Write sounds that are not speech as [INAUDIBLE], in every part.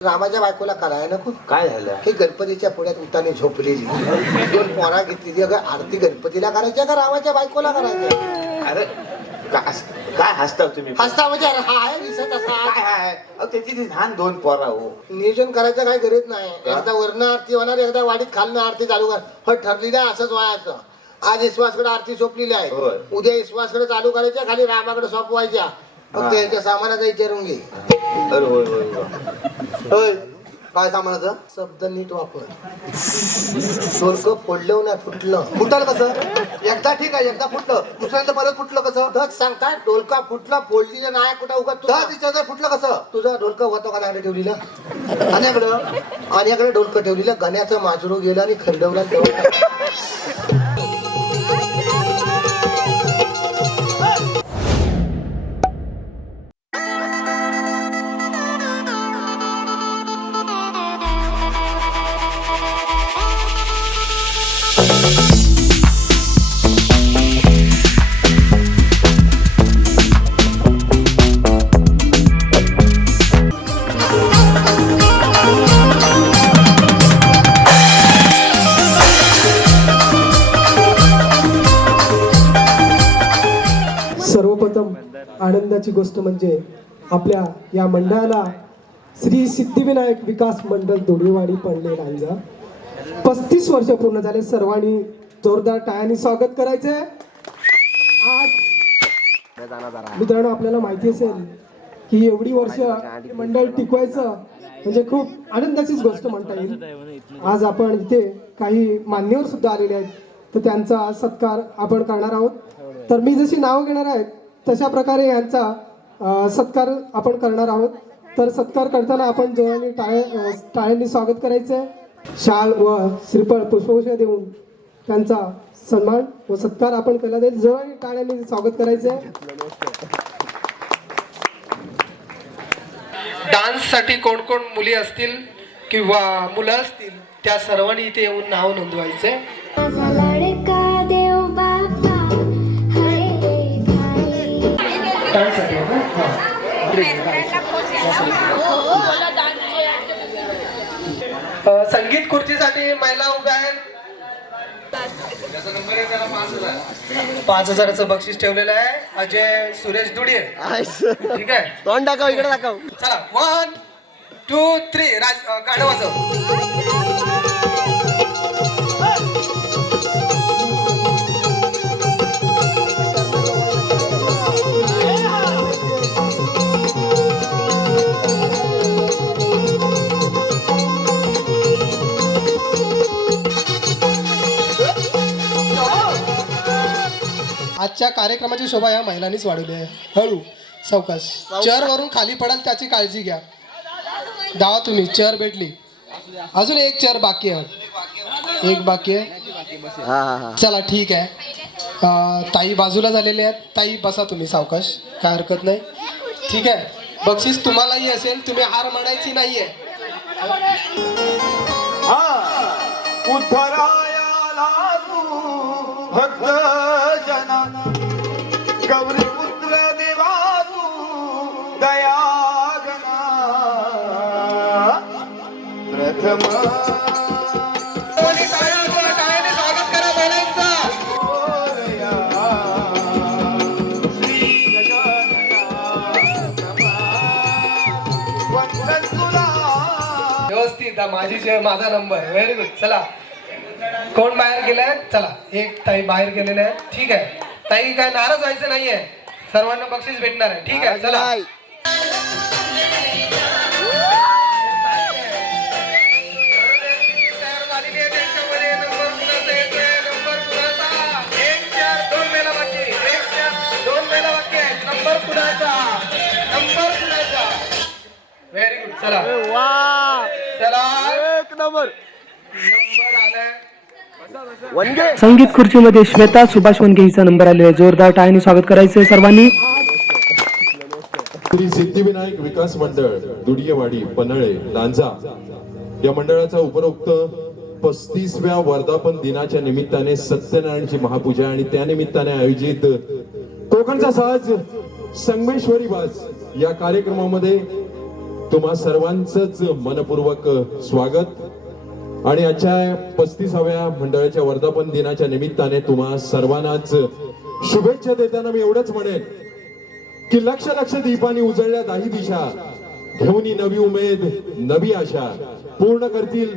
रामाच्या बायकोला करायला नको. काय झालं? हे गणपतीच्या पुढ्यात उताने झोपलेली. दोन पोरा घेतली. अगं आरती गणपतीला करायच्या का रामाच्या बायकोला करायच्या अरे काय काय हसता तुम्ही? हसता म्हणजे अरे हा आहे दिसत असा अहो, त्याची ती लहान दोन पोरा हो. नियोजन करायचं काही गरज नाही. का? एकदा वरनं आरती होणार एकदा वाडीत खालनं आरती चालू कर. हो ठरली ना असंच व्हायचं. आज इसवासकडे आरती सोपलेली आहे. उद्या इसवासकडे चालू करायच्या खाली रामाकडे सोपवायच्या. फक्त. यांच्या सामानाचा विचारून घे. अरे होय होय होय. होय. काय सामानाचं? शब्द नीट वापर. डोलकं फोडलं ना फुटलं. फुटल कसं? एकदा ठीक आहे एकदा फुटलं. दुसऱ्यांदा परत फुटलं कसं? दच सांगता डोलका फुटला फोडली नाही कुठं उगा दहा तिच्या फुटलं कसं? तुझं डोलकं होतं का नाही ठेवलीला? आणि इकडं आणि याकडे डोलकं ठेवलीला गण्याचं माजरू गेलं आणि खंडवला तेव्हा आनंदाची गोष्ट म्हणजे आपल्या या मंडळाला श्री सिद्धिविनायक विकास मंडळ दोडीवाडी पडले रांजा. पस्तीस वर्ष पूर्ण झाले सर्वांनी जोरदार टाळ्यांनी स्वागत करायचे आज मित्रांनो आपल्याला माहिती असेल की एवढी वर्ष मंडळ टिकवायचं म्हणजे खूप आनंदाचीच गोष्ट म्हणता येईल. आज आपण इथे काही मान्यवर सुद्धा आलेले आहेत. तर त्यांचा सत्कार आपण करणार आहोत. तर मी जशी नावं घेणार आहेत तशा प्रकारे यांचा सत्कार आपण करणार आहोत. तर सत्कार करताना आपण जोराने टाळे टाळ्यांनी स्वागत करायचं शाल व श्रीफळ पुष्पगुच्छ देऊन त्यांचा सन्मान व सत्कार आपण केला जाईल. जोराने टाळ्यांनी स्वागत करायचं डान्ससाठी कोण कोण मुली असतील किंवा मुलं असतील त्या सर्वांनी इथे येऊन नाव नोंदवायचे पाच हजाराचं बक्षीस ठेवलेलं आहे. अजय सुरेश दुडिये. ठीक आहे? तोंड दाखव इकडे दाखव. चला वन टू थ्री राज गाणं वाजव आजच्या कार्यक्रमाची शोभा या महिलांनीच वाढवली आहे. हळू सावकाश. चेअर वरून खाली पडाल त्याची काळजी घ्या. धावा तुम्ही चेअर भेटली. अजून एक चेअर बाकी आहे. एक बाकी आहे. चला ठीक आहे. अं, ताई बाजूला झालेले आहेत. ताई बसा तुम्ही सावकाश. काय हरकत नाही. ठीक आहे. बक्षीस तुम्हालाही असेल तुम्ही हार म्हणायची नाहीये. उद्धरायाला तू भक्त जना गौरी पुत्र देवा दयागना प्रथम। व्यवस्थित माझी माझा नंबर व्हेरी गुड चला. कोण बाहेर गेलाय? चला एक ताई बाहेर गेलेले आहे. ठीक आहे. ताई काय नाराज व्हायचं नाहीये. सर्वांना बक्षीस भेटणार आहे. ठीक आहे चला. व्हेरी गुड चला. चला. एक नंबर. नंबर आलाय. संगीत खुर्चीमध्ये श्वेता सुभाष वनगे हिचा नंबर आलेला आहे. जोरदार टाळ्याने स्वागत करायचं सर्वांनी. श्री सिद्धिविनायक विकास मंडळ दुडियेवाडी पनळे लांजा. या मंडळाचा उपरोक्त पस्तीसव्या वर्धापन दिनाच्या निमित्ताने सत्यनारायणची महापूजा आणि त्या निमित्ताने आयोजित कोकणचा साज संगमेश्वरी वाज या कार्यक्रमामध्ये तुम्हा सर्वांचंच मनपूर्वक स्वागत. आणि आजच्या पस्तीसाव्या मंडळाच्या वर्धापन दिनाच्या निमित्ताने तुम्हा सर्वांनाच शुभेच्छा देताना मी एवढंच म्हणेन की लक्ष लक्ष दीपाने उजळल्या दाही दिशा घेऊन नवी उमेद नवी आशा. पूर्ण करतील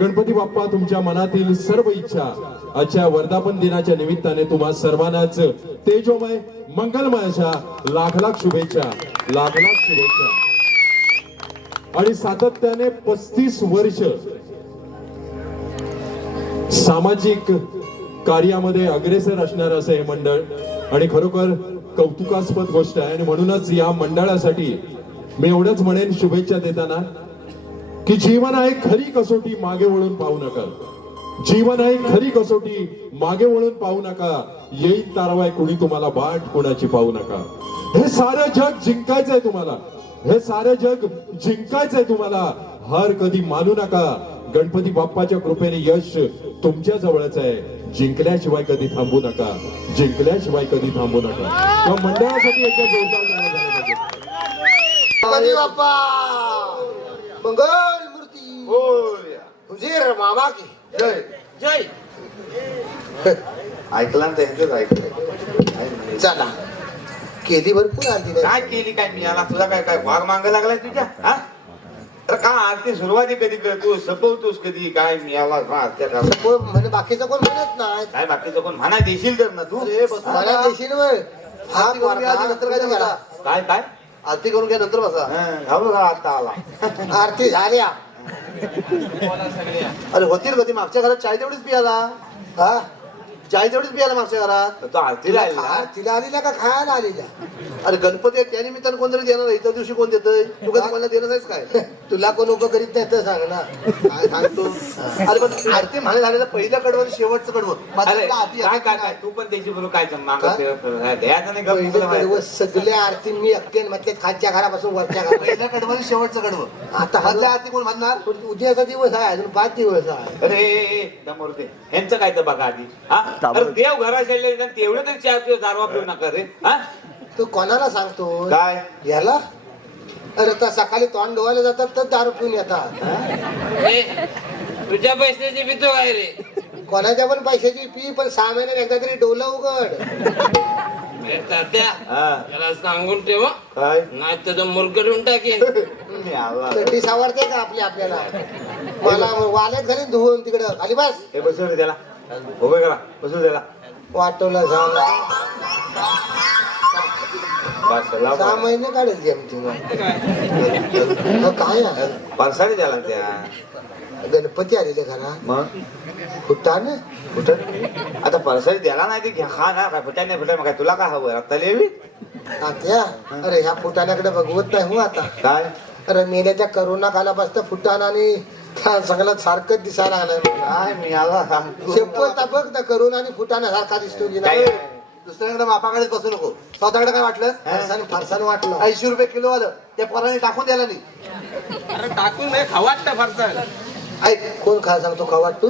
गणपती बाप्पा तुमच्या मनातील सर्व इच्छा. आजच्या वर्धापन दिनाच्या निमित्ताने तुम्हा सर्वांनाच तेजोमय मंगलमय अशा लाख लाख शुभेच्छा लाख लाख शुभेच्छा. आणि सातत्याने पस्तीस वर्ष सामाजिक कार्यामध्ये अग्रेसर असणार असं हे मंडळ आणि खरोखर कौतुकास्पद गोष्ट आहे. आणि म्हणूनच या मंडळासाठी मी एवढंच म्हणेन शुभेच्छा देताना की जीवन आहे खरी कसोटी मागे वळून पाहू नका. जीवन आहे खरी कसोटी मागे वळून पाहू नका. येईल तारवाय कुणी तुम्हाला बाट कुणाची पाहू नका. हे सारं जग जिंकायचंय तुम्हाला. हे सारं जग जिंकायचंय तुम्हाला. हार कधी मानू नका. गणपती बाप्पाच्या कृपेने यश तुमच्या जवळच आहे. जिंकल्याशिवाय कधी थांबू नका. जिंकल्याशिवाय कधी थांबू नका. त्या मंडळासाठी एकदा जोरदार. गणपती बाप्पा. मंगल मूर्ती. होय. हुजीर मामा की. जय. जय. [LAUGHS] ऐकला ना त्यांचंच ऐकलं. चला. केली भरपूर नाही. काय केली काय? मी याला तुला काय काय वाघ माग लागलाय तुझ्या? हा? का आरती सुरुवाती कधी करतो सपवतोस कधी? काय मी याला आरत्या करा कोण म्हणजे बाकीचं कोण म्हणत नाही. काय बाकीचं कोण? म्हणा देशील तर ना तू? अरे बस मला देशील वय हा आरती करून घ्या, नंतर काय गेला? काय काय? आरती करून घ्या नंतर बसा. हं, घाबरू का आता आला. आरती झाल्या अरे होतील कधी मागच्या घरात चाय तेवढीच पियाला. हा? चाय तेवढीच पियाला मागच्या घरात तो आरतीला आला आरतीला आलेल्या का खायला आलेल्या अरे गणपती आहे त्या निमित्तानं कोणतरी देणार आहे. इतर दिवशी कोण देतय? तू कधी मला देणार आहेस काय? [LAUGHS] तुला कोण उभं करीत नाही तर सांग ना. काय सांगतो? अरे पण आरती म्हणे झालेलं पहिलं कडवं आणि शेवटचं कडवं अरे आरती काय आरती काय काय? तू पण त्याची बरोबर काय मागत काय? द्यायचं नाही गप्प पहिलं तुला कडवं माहिती. सगळ्या आरती मी एकट्याने म्हटले खालच्या घरापासून वरच्या घरात पहिलं कडवं आणि शेवटचं कडवं आता मधल्या आरती कोण म्हणणार? उद्याचा दिवस आहे अजून पाच दिवस आहे. अरे ए, ए, ए, समोर ते ह्यांचं काय तर बघा आधी. हा? अरे देव घरा शेडले तेवढं तरी चार दिवस दारवा पिऊ नका रे हा? तू कोणाला सांगतो? काय? याला? अरे तर सकाळी तोंड धुवायला जातात तर दारू पिऊन येतात. तुझ्या पैशाची भीतो काय रे. कोणाच्या पण पैशाची पी पण सहा महिन्यात एकदा तरी डोलं उघड. ए, तात्या हा. त्याला सांगून ठेव हं. काय? नाही त्याचं मुरगडून टाकेन. मी [LAUGHS] आला. चड्डी सावरते का आपली आपल्याला? मला वाल्यात घरी धुवून तिकडं. खाली बस. हे बसू दे त्याला. उभे करा बसू त्याला वाटवलं बसला सहा महिने काढेल जेम काय? आहे? पावसाळी द्याला त्या. गणपती आलेले घरा मग? फुटा ना? कुठं आता पावसाळी द्याला नाही ते घ्या खा ना काय फुटाय नाही फुटाय मग काय तुला काय हवं? रक्ताला येवी आत्या अरे ह्या फुटाण्याकडे बघवत नाही हो आता. काय? अरे मेल्याच्या करोना कालापासून फुटाणा आणि त्या सगळं सारखंच दिसायला मला. काय मी आला शेपट बघ ना करोना आणि फुटाणा सारखा दिसतो की काय? नाही दुसऱ्याकडे मापाकडेच बसू नको. स्वतःकडे काय वाटलं? फारसानं फारसानं वाटलं. ऐंशी रुपये किलो आलं. त्या पोराने टाकून द्यायला नाही. अरे टाकून नाही खावाट फारसा ऐक कोण खा सांगतो का वाटू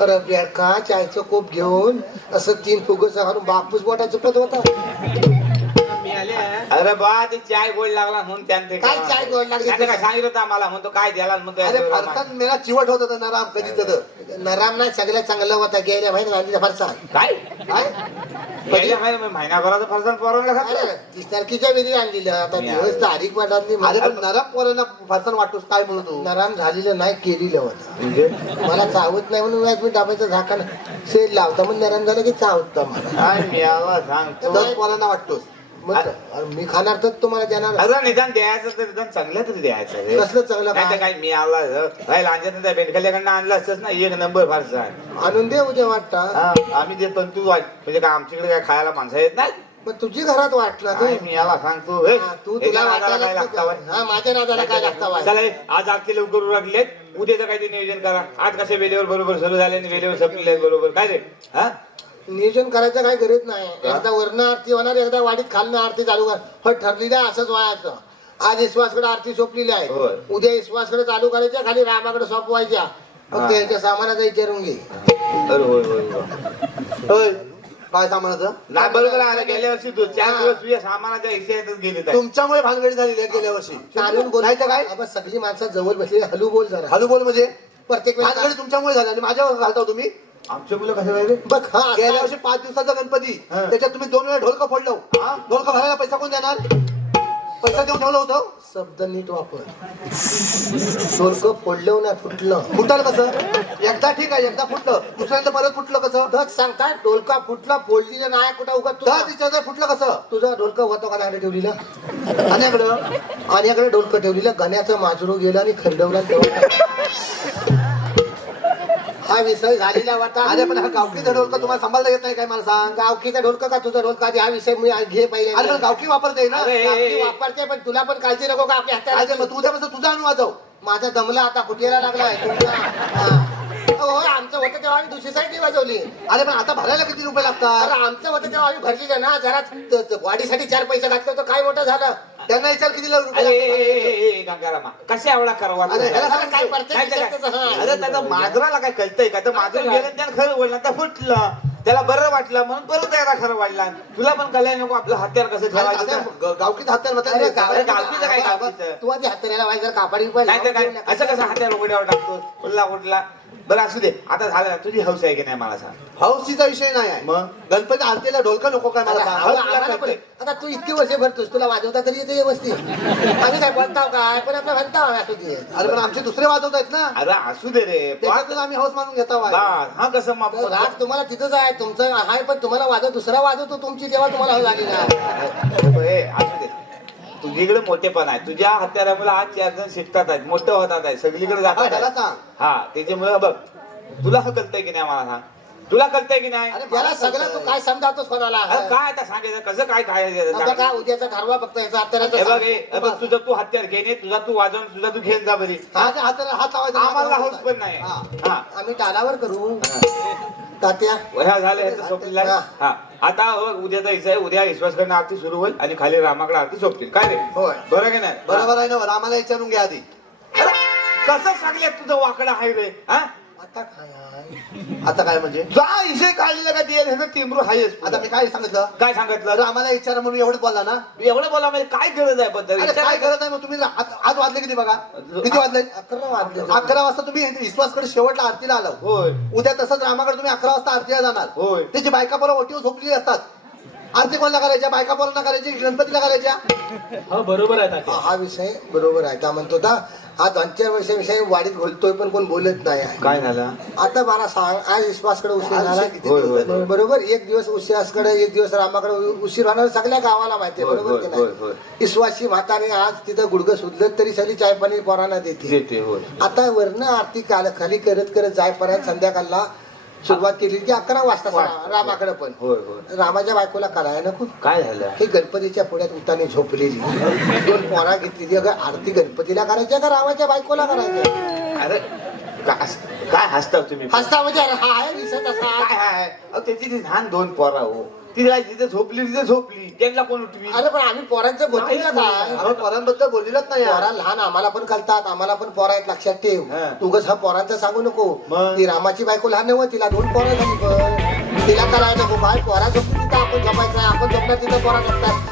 अरे बेडका चायचं कोप घेऊन असं तीन फुगस घालून बापूस बोटा चुकत होता. अरे बा ते चाय गोड लागला म्हणून त्यानं ते काय चाय गोड लागली? त्यानं काय सांगितलं होतं आम्हाला? म्हणतो काय द्याला म्हणतो अरे फरसाण मेला चिवट होत होता ना राम कधीच तर नराम नाही सगळ्यात चांगलं होता गेल्या माहिती गांधीचा फारसा. काय? काय? पहिल्या महिन्या- महिनाभराचं फरसाण पोरांना खातो अरे तीस तारखेच्या वेळी आणलेलं. आता दिवस तारीख वाटली अरे पण नरम पोरांना फरसाण वाटतोस काय म्हणतो नराम झालेलं नाही केलेलं होतं. म्हणजे? मला चावत नाही म्हणून आज मी डाब्याचं झाकण सेल लावता मग नरम झालं की चावतं मला. काय मी आला सांगतो? दस पोरांना वाटतोस. मग अरे मी खाणार तर तुम्हाला देणार. अरे निदान द्यायचं तर निदान चांगलं तरी द्यायचं रे. कसलं चांगलं? नाही तर काय? काय मी आला काय लांजात त्या बेनकल्याकडनं आणलं असतंच ना एक नंबर फरसाण आणून दे उद्या वाटता. हा आम्ही देत पण तू वाट म्हणजे काय आमच्याकडे काय खायला माणसं येत नाही मग तुझी घरात वाटला तू. काय मी याला सांगतो हे, हा, तू हे तुला काय नादाला वाटायला काय लागतं लागतं? वय? हा माझ्या नादाला काय लागतं? चला रे, आज आरती लवकर उरकलेत. उद्याचं काय ते नियोजन करा. आज कसे वेळेवर बरोबर सुरू झाले आणि वेळेवर संपले बरोबर. काय रे? हा? नियोजन करायचं काही गरज नाही. एकदा वर्ण आरती होणार एकदा वाडीत खालनं आरती चालू कर. हो ठरलेलं आहे असंच व्हायचं. आज विश्वासकडे आरती सोपलेली आहे. उद्या विश्वासकडे चालू करायच्या खाली रामाकडे सोपवायच्या. फक्त हा. यांच्या सामानाचा विचारून घे. अरे होय होय होय. होय. काय सामानाचं? नाही बरोबर आलं गेल्या वर्षी तू चार दिवस तुझ्या सामानाच्या हिशेतच गेले तुमच्यामुळे भानगडी झालेली आहे गेल्या वर्षी. चालून बोल. नाही तर काय? सगळी माणसं जवळ बसली हलू बोल जरा. हॅलो बोल म्हणजे? प्रत्येक वेळेस भानगडी तुमच्यामुळे झाली आणि माझ्यावर घालता हो तुम्ही? आमच्या मुलं कसं पाहिजे बघ हा गेल्या आहे. वर्षी पाच दिवसाचा गणपती. हा. त्याच्यात तुम्ही दोन वेळा ढोलक फोडलं. ढोलक भरायला पैसा कोण देणार? पैसा देऊन ठेवलं होतं? शब्द नीट वापर. डोलकं फोडलं ना फुटलं. फुटलं कसं? एकदा ठीक आहे एकदा फुटलं. दुसऱ्यांदा परत फुटलं कसं? दच सांगताय डोलका फुटला फोडली नाही कुठं उगत दहा फुटलं कसं? तुझं डोलकं होतं का दांडे ठेवलीला? आणि इकडं आणि याकडे डोलकं ठेवलेलं गण्याचं माजरू गेलं आणि खंडवला हा विषय झालेला वाटा. अरे पण हा गावकीचा ढोलका तुम्हाला सांभाळता येत नाही काय मला सांग? गावकीचा ढोलका का तुझा ढोलका? आधी हा विषय मी घे पहिले. अरे पण गावकी वापरते ना. अरे, वापरते पण तुला पण काळजी नको का? आपल्या काय ते हातात मग तू उद्यापासून तुझा आणू वाजव माझा दमला आता कुठेला लागलाय? तुमचा हा. अहो, आमचं होतं तेव्हा आम्ही दुसरी साईड वाजवली. अरे पण आता भरायला किती रुपये लागतात? अरे आमचं होतं तेव्हा आम्ही भरली ना. जरा वाढीसाठी चार पैसे तर काय मोठं झालं? त्यांना विचार किती रुपये अरे? ए, ए, ए, ए, गंगारामा कशा एवढा करवा अरे, ह्याला काय तर काय? त्याचं माजराला काय कळतंय का? तर माजर गेलं आणि त्यानं खरं बोललं त्या फुटलं. त्याला बरं वाटलं म्हणून परत त्याला खरं वाटलं तुला पण कळायला नको आपलं हत्यार कसं ठेवायचं ते. गावकीत हातात अरे गावकीचं काय गावकीचं? तू आधी हाताला व्हायचं कापडी बिपाडी नाही तर काय? लावून असं. कसं हत्यार उघड्यावर टाकतो? उडला उडला. बरं असू दे. आता झालं. तुझी हौस आहे की नाही मला सांग. हौसीचा विषय नाही आहे. मग? गणपती आरतीला ढोलका नको काय मला आता तू इतकी वर्ष भरतोस तुला वाजवता तरी येते व्यवस्थित. आम्ही काय बोलताव काय? पण आपलं म्हणताव असू दे अरे पण आमचे दुसरे वाजवत आहेत ना. अरे असू दे रे. त्याच्यातून आम्ही हौस मानून घेता हा कसं तर राग तुम्हाला तिथंच आहे. तुमचं आहे पण तुम्हाला वाजव दुसरा वाजवतो तुमची तेव्हा तुम्हाला हवी लागली. हे, असू दे तुझीकडे मोठेपण आहे. तुझ्या हत्यारामुळे आज चार जण शिकतात आहेत मोठे होतात आहेत सगळीकडे हा, जातात त्याला. सांग. हा त्याच्यामुळे बघ तुला हे कळतंय की नाही मला सांग? तुला कळतंय की नाही? अरे, त्याला सगळं तू काय समजावतोस कोणाला? अरे काय आता सांगायचं? कसं काय काय आता काय उद्याचा ठरवा फक्त याचा हे बघ हे हे तुझं तू हत्यार घेणे तुझा तू वाजवून तुझा तू घेत जा बरी. हाताला हात लावायचा आम्हाला हौस पण नाही. हा. हा. आम्ही टालावर करू. तात्या. ह्या झालं ह्याचं सोपलेलं आहे. हा. हा. आता बघ, उद्या जायचं आहे उद्या विश्वासकडनं आरती सुरू होईल आणि खाली रामाकडे आरती सोपतील. काय रे? होय. बरं की नाही? बरोबर आहे ना बरं आम्हाला विचारून घ्या आधी. कसं सांगले तुझं वाकडं आहे रे? हा? आता काय आहे? आता काय म्हणजे? जा इशे काढलेलं का ते ह्याचं टिंबरू आहेच आता मी काय सांगितलं? काय तर सांगितलं आम्हाला विचारा म्हणून एवढंच बोलला ना? एवढं बोला म्हणजे काय गरज आहे बद्दल? अरे काय गरज आहे मग तुम्ही? आज आज वाजले किती बघा? किती वाजले? अकरा वाजले. अकरा वाजता तुम्ही विश्वासकडे शेवटला आरतीला आलो होय. उद्या तसंच रामाकडे तुम्ही अकरा वाजता आरतीला जाणार. होय. त्याची बायका पोरं ओटीवर झोपलेली असतात. आरती कोणाला करायच्या बायका पोरांना करायची? गणपतीला करायच्या? हा हा विषय बरोबर आहे. त्या म्हणतो होता हा दोन चार वर्षाविषयी वाढीत बोलतोय पण कोण बोलत नाही आहे. काय झालं? आता मला सांग आज विश्वासकडे उशीर झाला. होय, होय. बरोबर एक दिवस उशिरासकडे एक दिवस रामाकडे उ- उशीर होणार सगळ्या गावाला माहिती आहे होय, बरोबर की होय, होय, होय. नाही विश्वासी म्हाताने आज तिथं गुडगं सुधलं तरी सगळी चाय पाणी पोरांना देते. देते होय. आता वरनं आरती काल खाली करत करत जायपर्यंत संध्याकाळला सुरुवात केली की अकरा वाजता रामाकडे पण. होय होय. रामाच्या बायकोला करायला नको काय झालं? हे गणपतीच्या पुढ्यात उताने झोपलेली. दोन पोरा घेतलेली. अगं आरती गणपतीला करायच्या का रामाच्या बायकोला करायच्या अरे काय काय हसता तुम्ही? हसता म्हणजे अरे हा आहे काय तसा आहे अहो, त्याची ती लहान दोन पोरा हो. ती काय जिथे झोपली तिथे झोपली. त्यांना कोण उठवी? अरे पण आम्ही पोरांचं बोलतो काय आम्ही पोरांबद्दल बोललेलंच नाही यार. पोरा लहान आम्हाला पण कळतात आम्हाला पण पोरा आहेत लक्षात ठेव. हा. उगाच हा पोरांचं सांगू नको. मग? ती रामाची बायको लहान नव्हती तिला दोन पोरं झाली पण तिला करायला नको. काय पोरा झोपली तिथं आपण झोपायचं आपण झोपणार तिथं पोरा झोपतात.